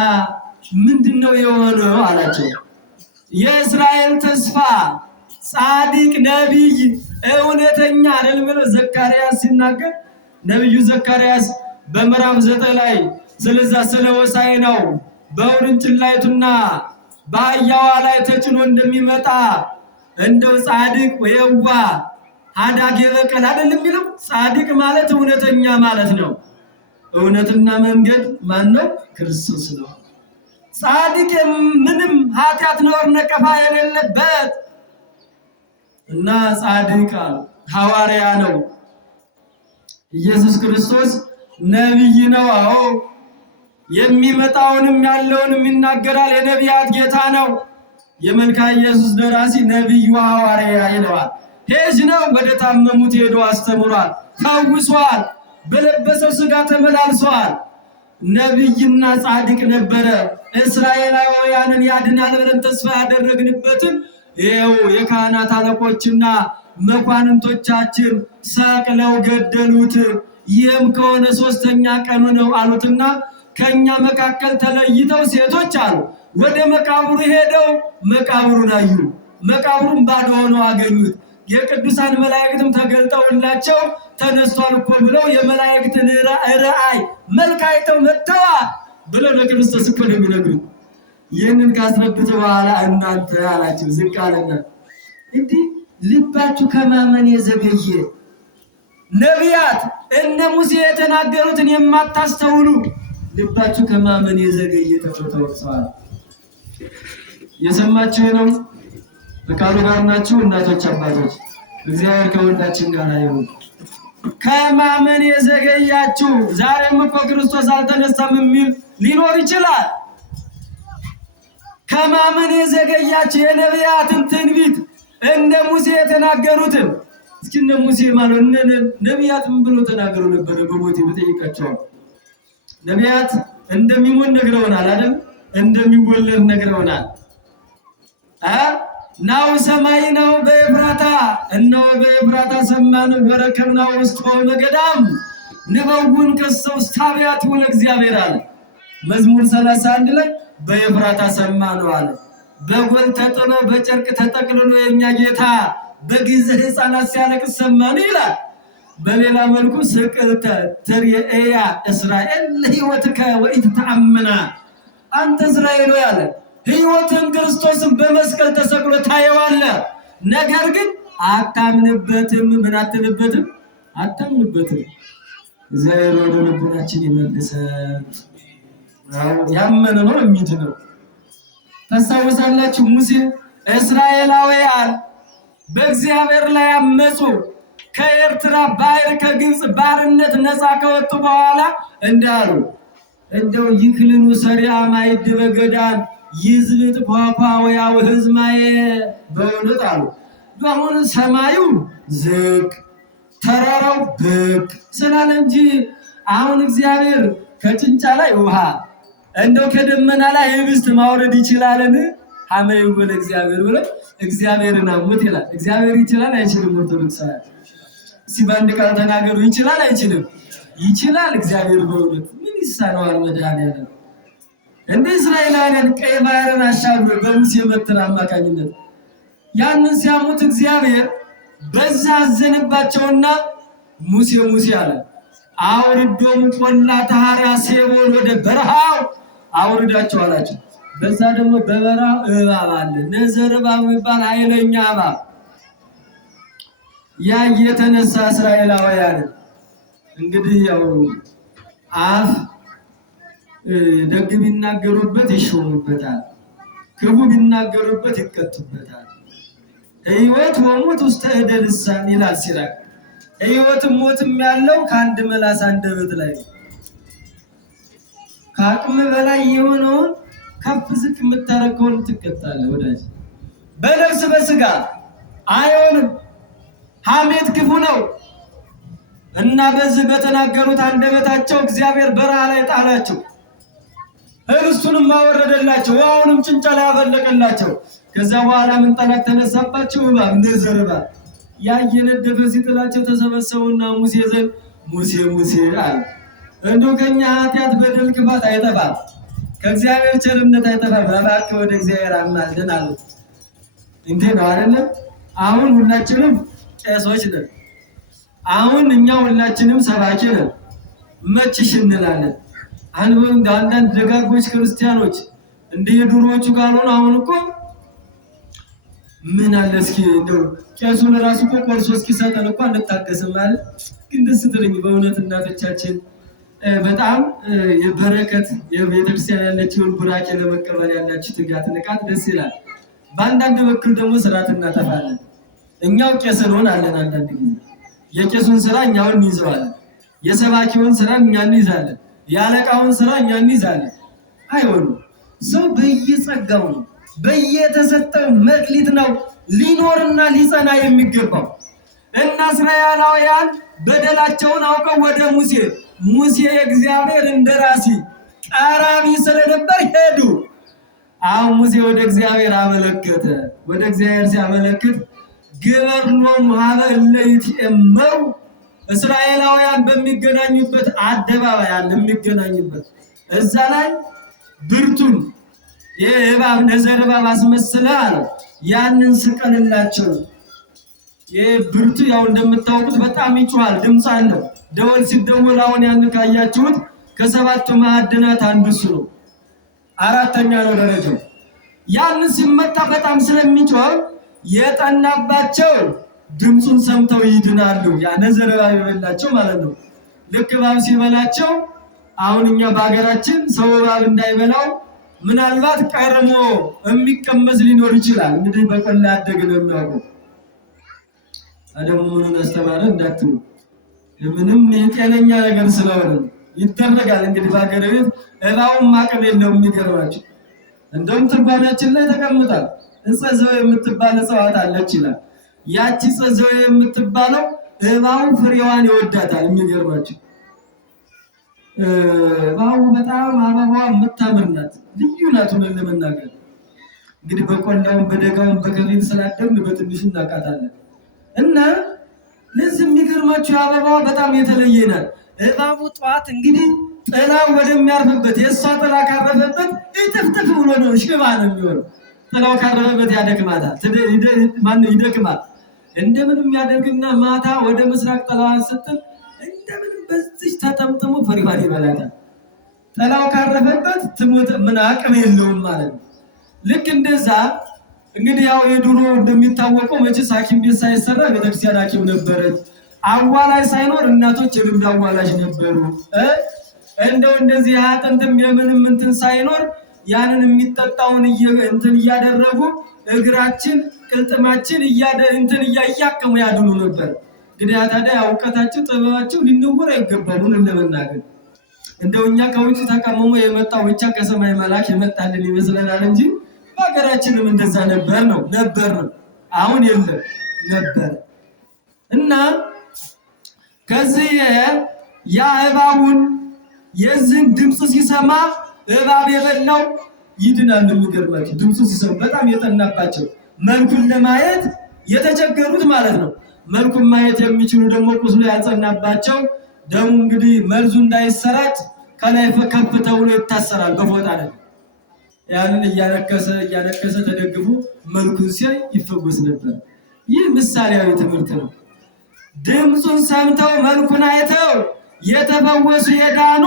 ምንድነው የሆነው አላቸው። የእስራኤል ተስፋ ጻድቅ ነቢይ እውነተኛ አይደለም ዘካርያስ ሲናገር፣ ነብዩ ዘካርያስ በምዕራፍ 9 ላይ ስለዛ ስለ ሆሳዕናው በውርንጭላይቱና በአህያዋ ላይ ተጭኖ እንደሚመጣ እንደው ጻድቅ ወየዋ ሀዳጌ በቀል አይደለም የሚለው። ጻድቅ ማለት እውነተኛ ማለት ነው። እውነትና መንገድ ማን ነው? ክርስቶስ ነው። ጻድቅ ምንም ኃጢአት ነውር ነቀፋ የሌለበት እና ጻድቅ ሐዋርያ ነው። ኢየሱስ ክርስቶስ ነቢይ ነው። አዎ የሚመጣውንም ያለውንም ይናገራል። የነቢያት ጌታ ነው። የመልካ ኢየሱስ ደራሲ ነቢዩ ሐዋርያ ይለዋል። ሄጅ ነው። ወደ ታመሙት ሄዶ አስተምሯል፣ ፈውሷል፣ በለበሰው ሥጋ ተመላልሷል። ነቢይና ጻድቅ ነበረ። እስራኤላውያንን ያድናል ብለን ተስፋ ያደረግንበትን ይኸው የካህናት አለቆችና መኳንንቶቻችን ሰቅለው ገደሉት። ይህም ከሆነ 3ኛ ቀኑ ነው አሉትና ከኛ መካከል ተለይተው ሴቶች አሉ ወደ መቃብሩ ሄደው መቃብሩን አዩ። መቃብሩን ባዶ ሆኖ አገኙት። የቅዱሳን መላእክትም ተገልጠውላቸው ተነስቷል እኮ ብለው የመላእክትን ራእይ መልክ አይተው መጥተዋል ብለው ለክርስቶስ እኮ ነው የሚነግሩት። ይህንን ካስረዱት በኋላ እናንተ አላቸው ዝቅ አለና እንዲህ ልባችሁ ከማመን የዘገየ ነቢያት እነ ሙሴ የተናገሩትን የማታስተውሉ ልባችሁ ከማመን የዘገየ ተወርሰዋል። የሰማችሁ ነው። በቃሉ ጋር ናችሁ እናቶች አባቶች። እግዚአብሔር ከሁላችን ጋር ይሁን። ከማመን የዘገያችሁ ዛሬም እኮ ክርስቶስ አልተነሳም የሚል ሊኖር ይችላል። ከማመን የዘገያችሁ የነቢያትን ትንቢት እንደ ሙሴ የተናገሩትን እስኪ እነ ሙሴ ማለት ነቢያት ምን ብሎ ተናገሩ ነበር? በሞት በጠይቃቸው ነቢያት እንደሚሞት ነግረውናል አይደል? እንደሚወለድ ነግረውናል። ናው ሰማይ ነው በኤፍራታ እነሆ በኤፍራታ ሰማን ወረከብናው ውስጥ በገዳም ንበውን ከሰው ስታቢያት ወለ እግዚአብሔር አለ። መዝሙር 31 ላይ በኤፍራታ ሰማነው አለ። በጎል ተጥሎ በጨርቅ ተጠቅልሎ የኛ ጌታ በጊዜ ሕፃናት ሲያለቅስ ሰማን ይላል። በሌላ መልኩ ስቅልተ ትርኤያ እስራኤል ለሕይወትከ ወኢትተአምና አንተ እስራኤል ያለ ሕይወትን ክርስቶስን በመስቀል ተሰቅሎ ታየዋለህ። ነገር ግን አታምንበትም። ምን አትልበትም? አታምንበትም። እግዚአብሔር ወደ ልቡናችን ይመልሰን። ያመነ ነው የሚድነው። ታስታውሳላችሁ ሙሴ እስራኤላውያን በእግዚአብሔር ላይ አመፁ። ከኤርትራ ባህር ከግብፅ ባርነት ነፃ ከወጡ በኋላ እንዳሉ እንደው ይክልኑ ሰሪያ ማይድ በገዳም ይዝብጥ ኳኳ ወያው ህዝማዬ በእውነት አሉ። አሁን ሰማዩ ዝቅ ተራራው ብቅ ስላለ እንጂ አሁን እግዚአብሔር ከጭንጫ ላይ ውሃ እንደው ከደመና ላይ ህብስት ማውረድ ይችላልን? ሐመዩ ወለ እግዚአብሔር ብለ እግዚአብሔርን አሙት ይላል። እግዚአብሔር ይችላል አይችልም? ኦርቶዶክሳውያን እስቲ በአንድ ቃል ተናገሩ። ይችላል አይችልም? ይችላል። እግዚአብሔር በእውነት ምን ይሳነዋል? መድኃኒዓለም እንደ እስራኤላውያን ቀይ ባህርን አሻግሮ በሙሴ በትር አማካኝነት ያንን ሲያሙት እግዚአብሔር በዛ አዘነባቸውና ሙሴ አለ አውርዶም ቆላ ተሐራ ሴቦን ወደ በረሃው አውርዳቸው አላቸው። በዛ ደግሞ በበረሃው እባብ አለ፣ ነዘር እባብ የሚባል ኃይለኛ እባብ። ያ የተነሳ እስራኤላውያን እንግዲህ ያው አፍ ደግ ቢናገሩበት ይሾሙበታል፣ ክፉ ቢናገሩበት ይቀጡበታል። ሕይወት ወሞት ውስጥ እደ ልሳን ይላል ሲራክ። ሕይወትም ሞትም ያለው ከአንድ ምላስ አንደበት ላይ ነው። ከአቅም በላይ የሆነውን ከፍ ዝቅ የምታረከውን ትቀጣለህ ወዳጅ። በነፍስ በስጋ አይሆንም። ሐሜት ክፉ ነው እና በዚህ በተናገሩት አንደበታቸው እግዚአብሔር በረሃ ላይ ጣላቸው። ህብስቱንም አወረደላቸው፣ ውሃውንም ጭንጫ ላይ አፈለቀላቸው። ከዛ በኋላ ምን ጠላት ተነሳባቸው? እባብ፣ ነዘር እባብ። ያ እየነደፈ ሲጥላቸው ተሰበሰቡና ሙሴ ዘንድ ሙሴ አለ እንደው ከኛ ኃጢአት በደል ክፋት አይጠፋም፣ ከእግዚአብሔር ቸርነት አይጠፋም፣ እባክህ ወደ እግዚአብሔር አማልደን አሉት። እንዴ ነው አይደለም? አሁን ሁላችንም ቄሶች ነን። አሁን እኛ ሁላችንም ሰባኪ ነን። መችሽ እንላለን። አንበን አንዳንድ ደጋጎች ክርስቲያኖች እንደ የድሮዎቹ ካልሆነ አሁን እኮ ምን አለ እስኪ እንደው ቄሱ ለራሱ እኮ ቆርሶ እስኪሰጠን እኮ እንታገስም ማለት ግን ደስ ትለኝ በእውነት እናቶቻችን በጣም የበረከት የቤተክርስቲያን ያለችውን ቡራኬ ለመቀበል ያላችሁ ትጋት ንቃት ደስ ይላል። በአንዳንድ በኩል ደግሞ ስርዓት እናጠፋለን። እኛው ቄስ እንሆናለን። አንዳንድ ጊዜ የቄሱን ስራ እኛውን እንይዘዋለን። የሰባኪውን ስራ እኛ እንይዛለን። የአለቃውን ስራ እኛ እንይዛለን። አይሆንም። ሰው በየጸጋው ነው በየተሰጠው መክሊት ነው ሊኖርና ሊጸና የሚገባው። እና እስራኤላውያን በደላቸውን አውቀው ወደ ሙሴ የእግዚአብሔር እንደራሲ ቀራቢ ስለነበር ሄዱ። አሁን ሙሴ ወደ እግዚአብሔር አመለከተ። ወደ እግዚአብሔር ሲያመለክት ግበርሎም ሀበ ለይትኤመሩ እስራኤላውያን በሚገናኙበት አደባባይ አለ የሚገናኙበት እዛ ላይ ብርቱን የእባብ ነዘር እባብ አስመስለህ አለው ያንን ስቀልላቸው። ብርቱ ያው እንደምታውቁት በጣም ይጮሃል፣ ድምፅ አለው። ደወል ሲደወል አሁን ያን ካያችሁት ከሰባቱ ማዕድናት አንዱ እሱ ነው። አራተኛ ነው ደረጃው። ያን ሲመታ በጣም ስለሚጮህ የጠናባቸው ድምፁን ሰምተው ይድናሉ። ያ ነዘር እባብ ይበላቸው ማለት ነው። ልክ እባብ ሲበላቸው አሁን እኛ በሀገራችን ሰው እባብ እንዳይበላው ምናልባት ቀርሞ የሚቀመስ ሊኖር ይችላል። እንግዲህ በቆላ ያደገ ነው የሚያውቀው። አደሙ ምኑን አስተማረ እንዳትሉ ምንም የጤነኛ ነገር ስለሆነ ይደረጋል። እንግዲህ በሀገር ቤት እባቡም አቅም የለውም። የሚገርማችሁ እንደውም ትርጓሜያችን ላይ ተቀምጧል። ዕፀ ዘዌ የምትባል እጽዋት አለች ይላል። ያቺ ዕፀ ዘዌ የምትባለው እባቡ ፍሬዋን ይወዳታል። የሚገርማችሁ እባቡ በጣም አበባዋ የምታምር ናት፣ ልዩ ናት። ምን ለመናገር እንግዲህ በቆላውም በደጋውም በከፊል ስላደግን በትንሹ እናውቃታለን። እና ለዚህ የሚገርማችሁ አበባዋ በጣም የተለየ ናት። እባቡ ጠዋት እንግዲህ ጥላ ወደሚያርፍበት የእሷ ጥላ ካረፈበት ይጥፍጥፍ ብሎ ነው ሽባ ነው የሚሆነው። ጥላው ካረፈበት ያደክማታል፣ ይደክማል። እንደምንም ያደርግና ማታ ወደ ምስራቅ ጥላዋን ስትል እንደምንም በዚህ ተጠምጥሞ ፍሬዋን ይበላታል። ጥላው ካረፈበት ትሞት ምን አቅም የለውም ማለት ነው። ልክ እንደዛ እንግዲህ ያው የድሮ እንደሚታወቀው መቼስ ሐኪም ቤት ሳይሰራ ቤተክርስቲያን ሐኪም ነበረች። አዋላጅ ሳይኖር እናቶች የልምድ አዋላጅ ነበሩ። እንደው እንደዚህ አጥንትም የምንም እንትን ሳይኖር ያንን የሚጠጣውን እንትን እያደረጉ እግራችን ቅልጥማችን እንትን እያያከሙ ያድኑ ነበር። እንግዲህ ታዲያ እውቀታቸው ጥበባቸው ሊነወር አይገባም። ለመናገር እንደው እኛ ከውጭ ተቀምሞ የመጣው ብቻ ከሰማይ መልአክ የመጣልን ይመስለናል እንጂ በሀገራችንም እንደዛ ነበር ነው። አሁን የለም ነበር። እና ከዚህ ያ እባቡን የዝን ድምፅ ሲሰማ እባብ የበላው ይድናል። የሚገርማቸው ድምፁ ሲሰሙ በጣም የጠናባቸው መልኩን ለማየት የተቸገሩት ማለት ነው። መልኩን ማየት የሚችሉ ደግሞ ቁስሉ ያልጸናባቸው ደሙ እንግዲህ መርዙ እንዳይሰራጭ ከላይ ከፍ ተብሎ ይታሰራል በፎጣ ላይ። ያንን እያነከሰ ተደግፎ መልኩን ሲያይ ይፈወስ ነበር። ይህ ምሳሌያዊ ትምህርት ነው። ድምፁን ሰምተው መልኩን አይተው የተፈወሱ የዳኑ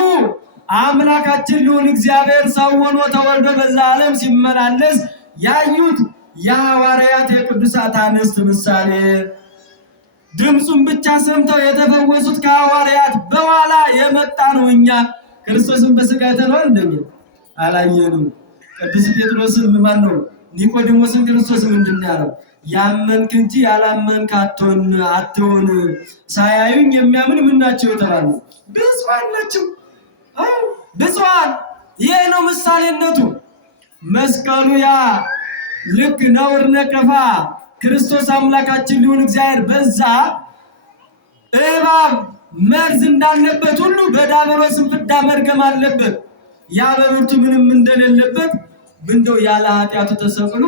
አምላካችን ልዑል እግዚአብሔር ሰው ሆኖ ተወልዶ በዛ ዓለም ሲመላለስ ያዩት የሐዋርያት የቅዱሳት አንስት ምሳሌ። ድምፁን ብቻ ሰምተው የተፈወሱት ከሐዋርያት በኋላ የመጣ ነው። እኛ ክርስቶስን በሥጋ አይተነዋል እንደኛ አላየንም። ቅዱስ ጴጥሮስን ማን ነው ኒቆዲሞስን ክርስቶስ ምንድን ያለው? ያመንክ እንጂ ያላመንክ አትሆን፣ ሳያዩኝ የሚያምን ምን ናቸው የተባሉ ብፁዓን ናቸው። ብፁዓን ይሄ ነው ምሳሌነቱ። መስቀሉ ያ ልክ ነውር ነቀፋ ክርስቶስ አምላካችን ልዑል እግዚአብሔር በዛ እባብ መርዝ እንዳለበት ሁሉ በዲያብሎስም ፍዳ መርገም አለበት። ያ በብርቱ ምንም እንደሌለበት እንደው ያለ ኃጢአቱ ተሰቅሎ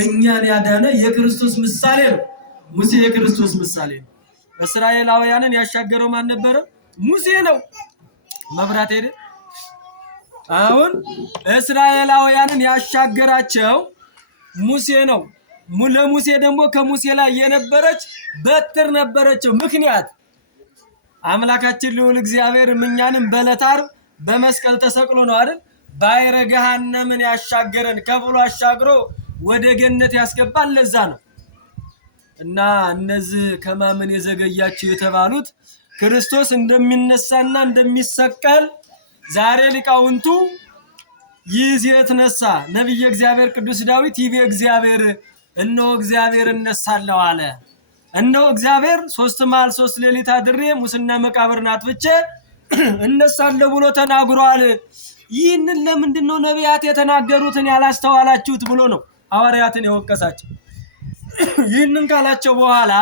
እኛን ያዳነ የክርስቶስ ምሳሌ ነው። ሙሴ የክርስቶስ ምሳሌ ነው። እስራኤላውያንን ያሻገረው ማን ነበረ? ሙሴ ነው። መብራት ሄደ። አሁን እስራኤላውያንን ያሻገራቸው ሙሴ ነው። ለሙሴ ደግሞ ከሙሴ ላይ የነበረች በትር ነበረችው። ምክንያት አምላካችን ልዑል እግዚአብሔር እኛንም በዕለተ ዓርብ በመስቀል ተሰቅሎ ነው አይደል? ባሕረ ገሃነምን ያሻገረን ከብሎ አሻግሮ ወደ ገነት ያስገባል። ለዛ ነው እና እነዚህ ከማመን የዘገያቸው የተባሉት ክርስቶስ እንደሚነሳና እንደሚሰቀል ዛሬ ሊቃውንቱ ይህ የተነሳ ነብይ እግዚአብሔር ቅዱስ ዳዊት ይቤ እግዚአብሔር እነሆ እግዚአብሔር እነሳለሁ አለ። እነሆ እግዚአብሔር 3 መዓል 3 ሌሊት አድሬ ሙስና መቃብርን አጥፍቼ እነሳለሁ ብሎ ተናግሯል። ይህንን ለምንድን ነው ነቢያት የተናገሩትን ያላስተዋላችሁት ብሎ ነው ሐዋርያትን የወቀሳቸው። ይህንን ካላቸው በኋላ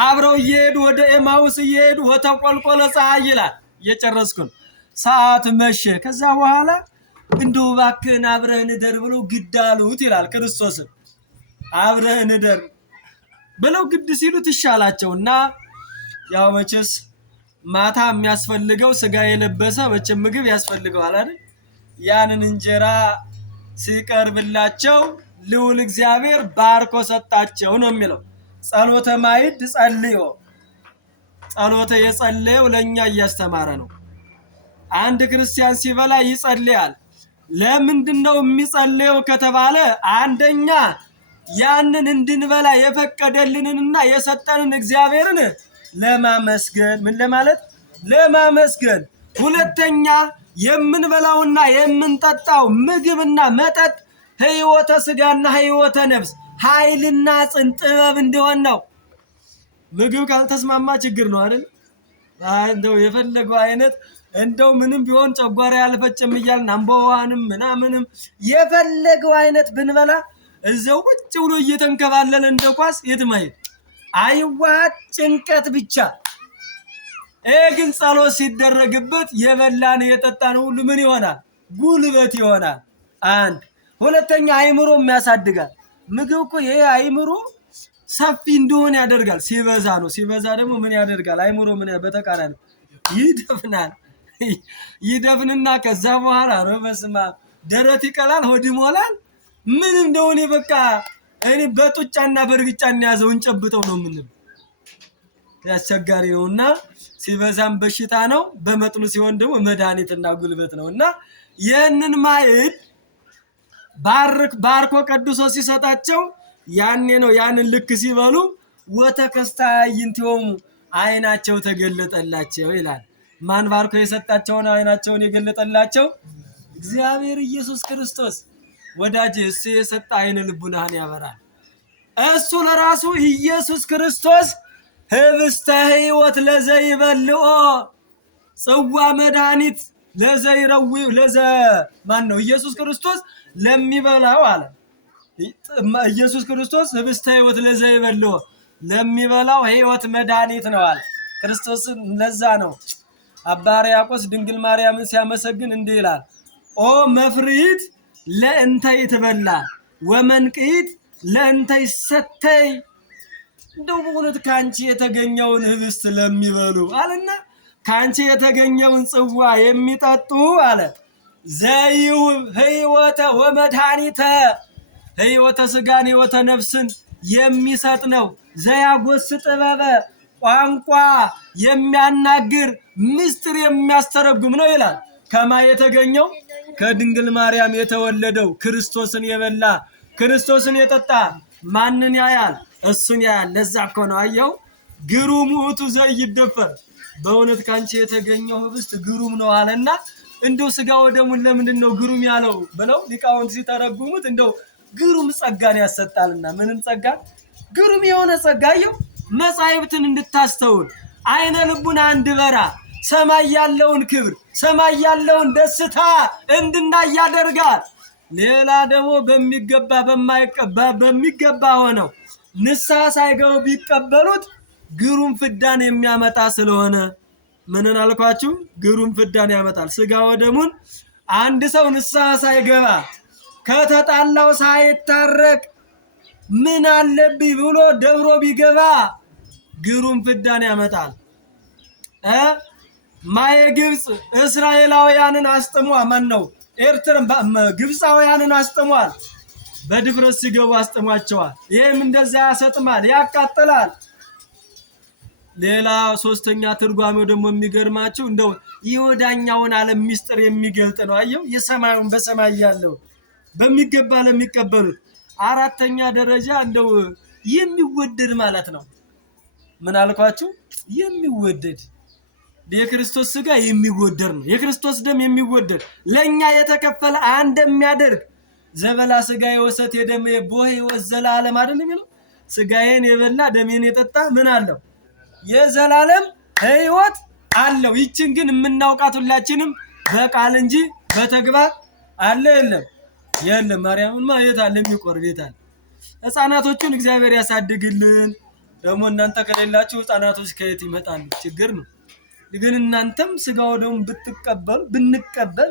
አብረው እየሄዱ ወደ ኤማውስ እየሄዱ ወተቆልቆለ ፀሐይ ይላል። እየጨረስኩ ነው። ሰዓት መሸ። ከዛ በኋላ እንደው እባክህን አብረህን እደር ብለው ግድ አሉት ይላል። ክርስቶስን አብረህን እደር ብለው ግድ ሲሉት ይሻላቸውና ያው መቼስ ማታ የሚያስፈልገው ስጋ የለበሰ መቼም ምግብ ያስፈልገዋል አይደል? ያንን እንጀራ ሲቀርብላቸው ልዑል እግዚአብሔር ባርኮ ሰጣቸው ነው የሚለው። ጸሎተ ማዕድ ጸልዮ ጸሎተ የጸለየው ለኛ እያስተማረ ነው። አንድ ክርስቲያን ሲበላ ይጸልያል። ለምንድነው የሚጸልየው ከተባለ አንደኛ ያንን እንድንበላ የፈቀደልንንና የሰጠንን እግዚአብሔርን ለማመስገን ምን ለማለት ለማመስገን። ሁለተኛ የምንበላውና የምንጠጣው ምግብና መጠጥ ሕይወተ ስጋና ሕይወተ ነፍስ ኃይልና ጥበብ እንደሆነ ነው። ምግብ ካልተስማማ ችግር ነው አይደል? እንደው የፈለገው አይነት እንደው ምንም ቢሆን ጨጓራ ያልፈጭም እያልን አምቦዋንም ምናምንም የፈለገው አይነት ብንበላ እዛው ቁጭ ብሎ እየተንከባለለ እንደ ኳስ የትም አይዋጥ ጭንቀት ብቻ። ግን ጸሎት ሲደረግበት የበላን የጠጣን ሁሉ ምን ይሆናል? ጉልበት ይሆናል። አንድ ሁለተኛ አይምሮም ያሳድጋል። ምግብ እኮ ይሄ አይምሮ ሰፊ እንደሆነ ያደርጋል። ሲበዛ ነው። ሲበዛ ደግሞ ምን ያደርጋል? አይምሮ ምን በተቃራኒ ይደፍናል። ይደፍንና ከዛ በኋላ ነው በስማ ደረት ይቀላል፣ ሆድ ይሞላል። ምን እንደሆነ በቃ እኔ በጡጫና በርግጫና ያዘው እንጨብጠው ነው የምንለው። ያስቸጋሪ ነውና ሲበዛም በሽታ ነው፣ በመጥኑ ሲሆን ደግሞ መድኃኒትና ጉልበት ነውና ይህንን ማዕድ ባርኮ ቀድሶ ሲሰጣቸው ያኔ ነው ያንን ልክ ሲበሉ ወተከስታይንቲሆሙ አይናቸው ተገለጠላቸው ይላል። ማን ባርኮ የሰጣቸውን አይናቸውን የገለጠላቸው? እግዚአብሔር ኢየሱስ ክርስቶስ። ወዳጅ እሱ የሰጠ አይነ ልቡናህን ያበራል። እሱ ለራሱ ኢየሱስ ክርስቶስ ህብስተ ሕይወት ለዘይበልኦ ጽዋ መድኃኒት ለዘይረዊ ማን ነው? ኢየሱስ ክርስቶስ ለሚበላው አለ። ኢየሱስ ክርስቶስ ህብስተ ሕይወት ለዘይበልኦ ለሚበላው ሕይወት መድኃኒት ነው አለ። ክርስቶስን ለዛ ነው አባ ሕርያቆስ ድንግል ማርያምን ሲያመሰግን እንዲህ ይላል፣ ኦ መፍሪት ለእንተ ይትበላ ወመንቅይት ለእንተ ይሰተይ። እንደው በእውነት ካንቺ የተገኘውን ህብስት ለሚበሉ አለና ካንቺ የተገኘውን ጽዋ የሚጠጡ አለ ዘይው ሕይወተ ወመድኃኒተ ሕይወተ ስጋን ሕይወተ ነፍስን የሚሰጥ ነው። ዘያጎስ ጥበበ ቋንቋ የሚያናግር ምስጢር የሚያስተረጉም ነው ይላል። ከማ የተገኘው ከድንግል ማርያም የተወለደው ክርስቶስን የበላ ክርስቶስን የጠጣ ማንን ያያል? እሱን ያያል። ለዛ እኮ ነው አየው ግሩም ውእቱ ዘይደፈር። በእውነት ካንቺ የተገኘው ህብስት ግሩም ነው አለና እንደው ስጋ ወደሙን ለምንድን ነው ግሩም ያለው ብለው ሊቃውንት ሲተረጉሙት እንደው ግሩም ጸጋን ያሰጣልና ምንም ጸጋ ግሩም የሆነ ጸጋየው መጻሕፍትን እንድታስተውል አይነ ልቡና እንድበራ ሰማይ ያለውን ክብር ሰማይ ያለውን ደስታ እንድናይ ያደርጋል። ሌላ ደግሞ በሚገባ በማይቀባ በሚገባ ሆነው ንስሐ ሳይገቡ ቢቀበሉት ግሩም ፍዳን የሚያመጣ ስለሆነ ምንን አልኳችሁ? ግሩም ፍዳን ያመጣል። ስጋ ወደሙን አንድ ሰው ንስሐ ሳይገባ ከተጣላው ሳይታረቅ ምን አለብኝ ብሎ ደብሮ ቢገባ ግሩም ፍዳን ያመጣል። ማየ ግብጽ እስራኤላውያንን አስጥሟ ማን ነው? ኤርትራን ግብጻውያንን አስጥሟል። በድፍረት ሲገቡ አስጥሟቸዋል። ይሄም እንደዛ ያሰጥማል፣ ያቃጥላል። ሌላ ሶስተኛ ትርጓሜው ደግሞ የሚገርማችሁ እንደው የወዳኛውን ዓለም ምስጢር የሚገልጥ ነው። አየው የሰማዩን በሰማይ ያለው በሚገባ ለሚቀበሉት። አራተኛ ደረጃ እንደው የሚወደድ ማለት ነው። ምን አልኳችሁ? የሚወደድ የክርስቶስ ሥጋ የሚወደድ ነው። የክርስቶስ ደም የሚወደድ ለኛ የተከፈለ አንድ የሚያደርግ ዘበላ ሥጋዬ ወሰት የደሜ ቦሄ ወዘላ ዓለም አይደል የሚለው? ሥጋዬን የበላ ደሜን የጠጣ ምን አለው? የዘላለም ሕይወት አለው። ይችን ግን የምናውቃት ሁላችንም በቃል እንጂ በተግባር አለ የለም። ማርያምማ የት አለ? የሚቆርብ የት አለ? ሕፃናቶቹን እግዚአብሔር ያሳድግልን። ደግሞ እናንተ ከሌላችሁ ሕፃናቶች ከየት ይመጣሉ? ችግር ነው። ግን እናንተም ሥጋው ደሙን ብትቀበሉ ብንቀበል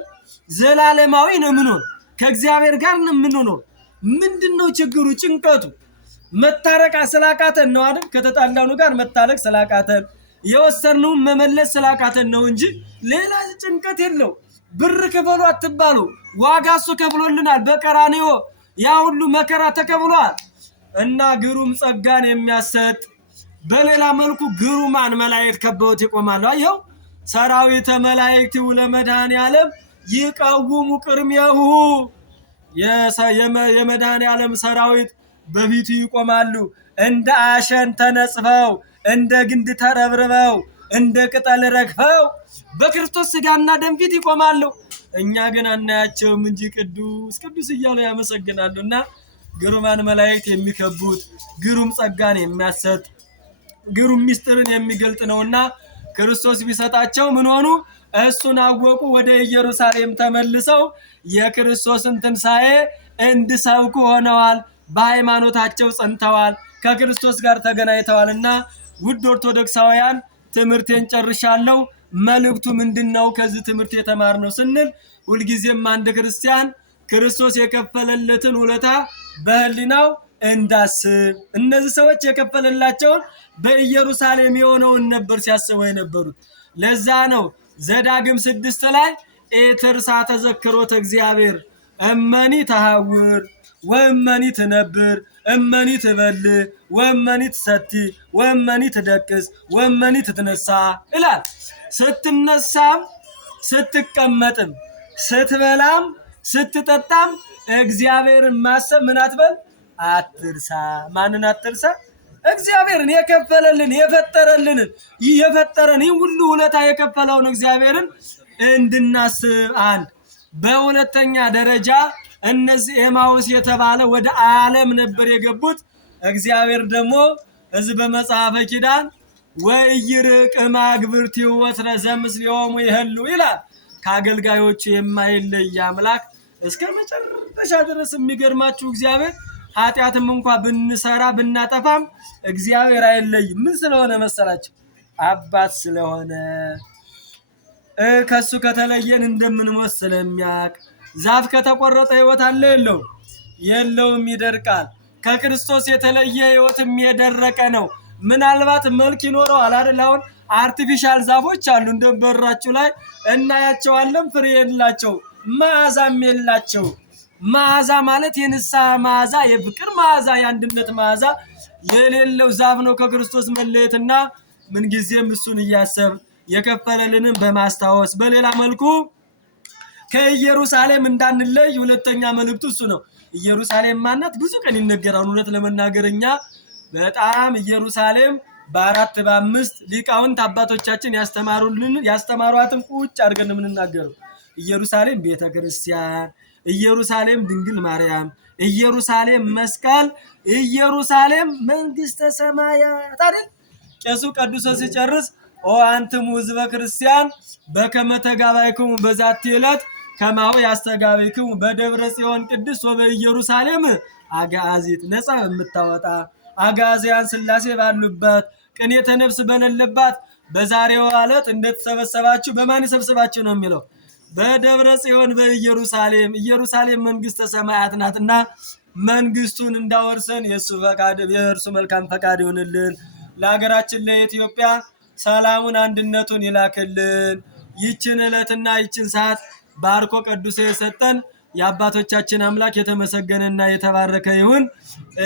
ዘላለማዊ ነው። ምንሆን ከእግዚአብሔር ጋር ነው የምንሆነው። ምንድነው ችግሩ? ጭንቀቱ መታረቅ ስላቃተን ነው አይደል? ከተጣላኑ ጋር መታረቅ ስላቃተን የወሰድነውን መመለስ ስላቃተን ነው እንጂ ሌላ ጭንቀት የለው። ብር ክፈሉ አትባሉ። ዋጋ እሱ ከፍሎልናል በቀራንዮ ያ ሁሉ መከራ ተከብሏል። እና ግሩም ጸጋን የሚያሰጥ በሌላ መልኩ ግሩማን መላእክት ከበውት ይቆማሉ። አየው ሰራዊተ መላእክት ለመድኃኔዓለም ይቀውሙ ቅድሜሁ የመድኃኔዓለም ሰራዊት በፊቱ ይቆማሉ። እንደ አሸን ተነጽፈው እንደ ግንድ ተረብርበው እንደ ቅጠል ረግፈው በክርስቶስ ሥጋና ደም ፊት ይቆማሉ። እኛ ግን አናያቸውም እንጂ ቅዱስ ቅዱስ እያሉ ያመሰግናሉና ግሩማን መላእክት የሚከቡት ግሩም ጸጋን የሚያሰጥ ግሩም ምስጢርን የሚገልጥ ነውና ክርስቶስ ቢሰጣቸው ምን ሆኑ? እሱን አወቁ። ወደ ኢየሩሳሌም ተመልሰው የክርስቶስን ትንሣኤ እንዲሰብኩ ሆነዋል። በሃይማኖታቸው ጸንተዋል። ከክርስቶስ ጋር ተገናኝተዋልና ውድ ኦርቶዶክሳውያን ትምህርቴን ጨርሻለሁ። መልእክቱ ምንድነው? ከዚህ ትምህርት የተማርነው ስንል ሁልጊዜም አንድ ክርስቲያን ክርስቶስ የከፈለለትን ውለታ በህሊናው እንዳስብ። እነዚህ ሰዎች የከፈለላቸውን በኢየሩሳሌም የሆነውን ነበር ሲያስቡ የነበሩት። ለዛ ነው ዘዳግም 6 ላይ ኤትርሳ ተዘክሮተ እግዚአብሔር እመኒ ተሐውር ወእመኒ ትነብር እመኒ ትበልዕ ወእመኒ ትሰቲ ወእመኒ ትደቅስ ወእመኒ ትትነሳ ይላል። ስትነሳም ስትቀመጥም ስትበላም ስትጠጣም እግዚአብሔርን ማሰብ ምን አትበል? አትርሳ። ማንን አትርሳ? እግዚአብሔርን የከፈለልን የፈጠረልንን የፈጠረን ሁሉ ውለታ የከፈለውን እግዚአብሔርን እንድናስብ አንድ። በሁለተኛ ደረጃ እነዚህ ኤማውስ የተባለ ወደ ዓለም ነበር የገቡት። እግዚአብሔር ደግሞ እዚህ በመጽሐፈ ኪዳን ወይርቅ ማግብርቲው ወትረ ዘምስሊሆሙ ይህሉ ይላል። ከአገልጋዮቹ የማይለይ አምላክ እስከ መጨረሻ ድረስ። የሚገርማችሁ እግዚአብሔር ኃጢአትም እንኳን ብንሰራ ብናጠፋም እግዚአብሔር አይለይም። ምን ስለሆነ መሰላችሁ? አባት ስለሆነ ከሱ ከተለየን እንደምንሞት ስለሚያውቅ። ዛፍ ከተቆረጠ ሕይወት አለ የለውም፣ ይደርቃል። ከክርስቶስ የተለየ ሕይወትም የደረቀ ነው። ምናልባት መልክ ይኖረዋል አይደል? አሁን አርቲፊሻል ዛፎች አሉ እንደበራችሁ ላይ እናያቸዋለን። ፍሬ የላቸው፣ መዓዛም የላቸው። መዓዛ ማለት የንስሐ መዓዛ፣ የፍቅር መዓዛ፣ የአንድነት መዓዛ የሌለው ዛፍ ነው። ከክርስቶስ መለየትና ምንጊዜም እሱን እያሰብ የከፈለልንን በማስታወስ በሌላ መልኩ ከኢየሩሳሌም እንዳንለይ ሁለተኛ መልእክቱ እሱ ነው። ኢየሩሳሌም ማናት? ብዙ ቀን ይነገራል። እውነት ለመናገር እኛ በጣም ኢየሩሳሌም በ4 በ5 ሊቃውንት አባቶቻችን ያስተማሯትን ቁጭ አድርገን የምንናገረው ኢየሩሳሌም ቤተክርስቲያን፣ ኢየሩሳሌም ድንግል ማርያም፣ ኢየሩሳሌም መስቀል፣ ኢየሩሳሌም መንግስተ ሰማያት አይደል? ቄሱ ቀድሶ ሲጨርስ ኦ አንትሙ ሕዝበ ክርስቲያን በከመ ተጋባይክሙ በዛቲ ዕለት ከማሁ ያስተጋባይክሙ በደብረ ጽዮን ቅድስት ወበኢየሩሳሌም አጋዚት። ነፃ የምታወጣ አጋዚያን ሥላሴ ባሉበት ቅኔተ ነፍስ በሌለባት በዛሬው ዕለት እንደተሰበሰባችሁ በማን ይሰብስባችሁ ነው የሚለው? በደብረ ጽዮን በኢየሩሳሌም። ኢየሩሳሌም መንግስተ ሰማያት ናትና መንግስቱን እንዳወርሰን የእሱ ፈቃድ የእርሱ መልካም ፈቃድ ይሁንልን። ለሀገራችን ለኢትዮጵያ ሰላሙን አንድነቱን ይላክልን። ይችን ዕለትና ይችን ሰዓት ባርኮ ቀድሶ የሰጠን የአባቶቻችን አምላክ የተመሰገነና የተባረከ ይሁን።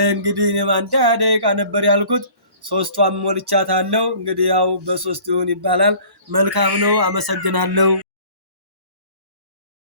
እንግዲህ አንድ ደቂቃ ነበር ያልኩት፣ ሶስቷን ሞልቻታለሁ። እንግዲህ ያው በሶስት ይሁን ይባላል። መልካም ነው። አመሰግናለሁ።